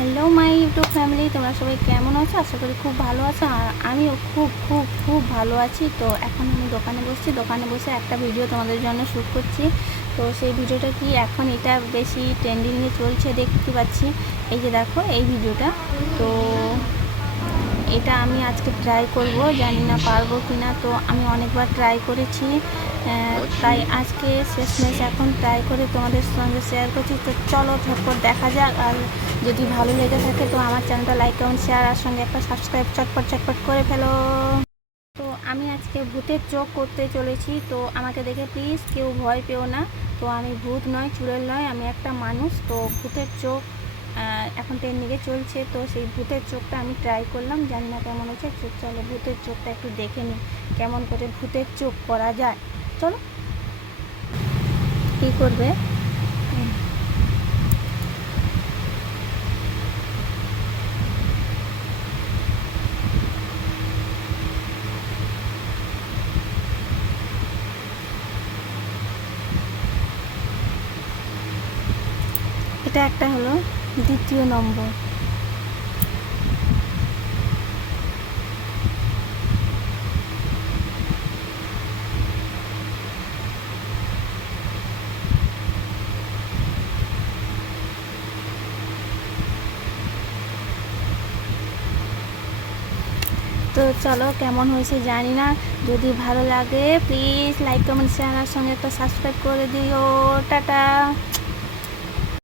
Hello my YouTube family, তোমরা সবাই কেমন আছো? আশা করি খুব ভালো আছো। আর আমিও খুব খুব খুব ভালো আছি। তো এখন আমি দোকানে বসছি, দোকানে বসে একটা ভিডিও তোমাদের জন্য শ্যুট করছি। তো সেই ভিডিওটা কি এখন এটা বেশি ট্রেন্ডিংয়ে চলছে দেখতে পাচ্ছি। এই যে দেখো এই ভিডিওটা। তো এটা আমি আজকে ট্রাই করব, জানি না পারবো কি না। তো আমি অনেকবার ট্রাই করেছি, তাই আজকে শেষমেশ এখন ট্রাই করে তোমাদের সঙ্গে শেয়ার করছি। তো চলো ঝটপট দেখা যাক। আর যদি ভালো লেগে থাকে তো আমার চ্যানেলটা লাইক কমেন্ট শেয়ার আর সঙ্গে একটা সাবস্ক্রাইব চটপট চটপট করে ফেলো। তো আমি আজকে ভূতের চোখ করতে চলেছি। তো আমাকে দেখে প্লিজ কেউ ভয় পেও না। তো আমি ভূত নয়, চুড়েল নয়, আমি একটা মানুষ। তো ভূতের চোখ এখন ট্রেন্ডিংয়ে চলছে, তো সেই ভূতের চোখটা আমি ট্রাই করলাম, জানি না কেমন হচ্ছে। চলো ভূতের চোখটা একটু দেখে নিই কেমন করে ভূতের চোখ করা যায়। চলো কী করবে। এটা একটা হলো দ্বিতীয় নম্বর। তো চলো কেমন হয়েছে জানি না, যদি ভালো লাগে প্লিজ লাইক কমেন্ট শেয়ার আর সঙ্গে একটা সাবস্ক্রাইব করে দিও। টাটা।